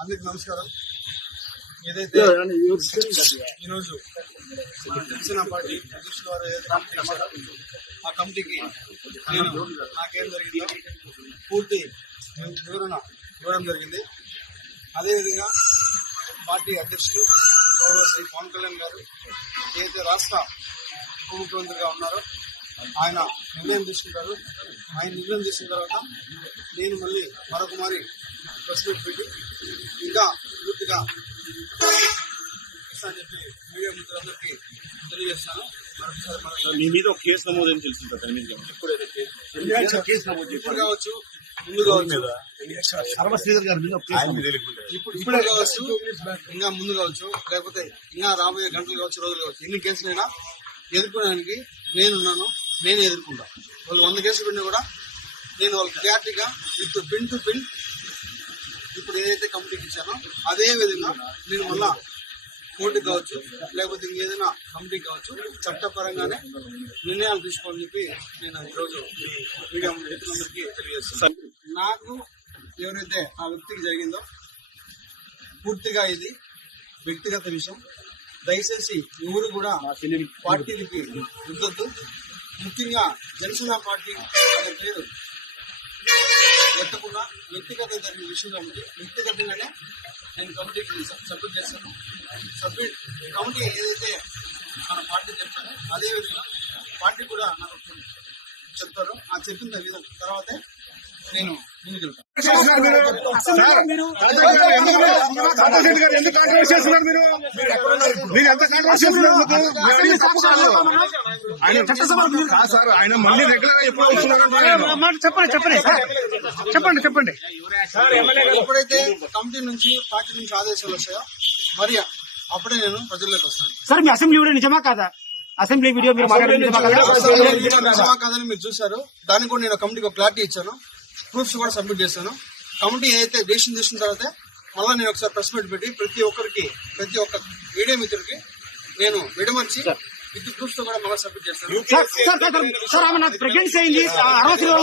అందరికి నమస్కారం. ఏదైతే ఈరోజు జనసేన పార్టీ అధ్యక్షుల వారు ఏదైతే కమిటీ ఇచ్చారో ఆ కమిటీకి నేను నాకేం జరిగిందో పూర్తి వివరణ ఇవ్వడం జరిగింది. అదేవిధంగా పార్టీ అధ్యక్షులు గౌరవ శ్రీ పవన్ కళ్యాణ్ గారు ఏదైతే రాష్ట్ర ఉప ముఖ్యమంత్రిగా ఉన్నారో ఆయన నిర్ణయం తీసుకుంటారు. ఆయన నిర్ణయం తీసుకున్న తర్వాత నేను మళ్ళీ మరొక మారి ప్రెస్ మీట్ పెట్టి ఇంకా పూర్తిగా అని చెప్పి మీడియా మిత్రులందరికీ తెలియజేస్తాను. మీ మీద ఒక కేసు నమోదు తెలుస్తుంది ఇప్పుడు కావచ్చు, ముందు కావచ్చు, ఇప్పుడు కావచ్చు, ఇంకా ముందు కావచ్చు, లేకపోతే ఇంకా రాబోయే గంటలు కావచ్చు, రోజులు కావచ్చు, ఎన్ని కేసులైనా ఎదుర్కోవడానికి నేనున్నాను. నేను ఎదుర్కొంటా. వాళ్ళు 100 కేసులు పెట్టినా కూడా నేను వాళ్ళకి క్లారిటీగా విత్ పిన్ టు పిన్ ఇప్పుడు ఏదైతే కమిటీకి ఇచ్చానో అదే విధంగా నేను మళ్ళా కోర్టుకు కావచ్చు, లేకపోతే ఇంకేదైనా కమిటీకి కావచ్చు, చట్టపరంగానే నిర్ణయాలు తీసుకోవాలని చెప్పి నేను ఈరోజు మీడియా మిత్రులందరికీ తెలియజేస్తాను. నాకు ఎవరైతే ఆ వ్యక్తికి జరిగిందో పూర్తిగా ఇది వ్యక్తిగత విషయం. దయచేసి ఎవరు కూడా పార్టీలకి ఉండొద్దు. ముఖ్యంగా జనసేన పార్టీ అనే పేరు ఎత్తకుండా వ్యక్తిగత జరిగిన విషయం కాబట్టి వ్యక్తిగతంగానే నేను కమిటీకి సబ్మిట్ చేస్తాను. కమిటీ ఏదైతే మన పార్టీ చెప్తారో అదేవిధంగా పార్టీ కూడా నాకు చెప్తారో ఆ చెప్పిన విధం తర్వాతే నేను ముందుకెళ్తాను. ఎందుకు కాంట్రవర్సీ చేస్తున్నారు మీరు ఎంత కాంట్రవర్సీ చేస్తున్నారు? సార్ ఆయన మళ్ళీ రెగ్యులర్ ఎప్పుడు చెప్పండి. ఎప్పుడైతే కమిటీ నుంచి పార్టీ నుంచి ఆదేశాలు వస్తాయో మరి అప్పుడే నేను ప్రజల్లోకి వస్తాను. సార్ మీ అసెంబ్లీ వీడియో నిజమా కాదా? అసెంబ్లీ వీడియో మీరు నిజమా కాదని మీరు చూశారు. దానికి కూడా నేను కమిటీకి క్లారిటీ ఇచ్చాను. ప్రూఫ్స్ కూడా సబ్మిట్ చేశాను. కమిటీ ఏదైతే డెసిషన్ తీసుకున్న తర్వాత మళ్ళీ నేను ఒకసారి ప్రెస్ మీట్ పెట్టి ప్రతి ఒక్క మీడియా మిత్రుడికి నేను విడమర్చి విత్ ప్రూఫ్స్ తో కూడా మళ్ళీ సబ్మిట్ చేస్తాను.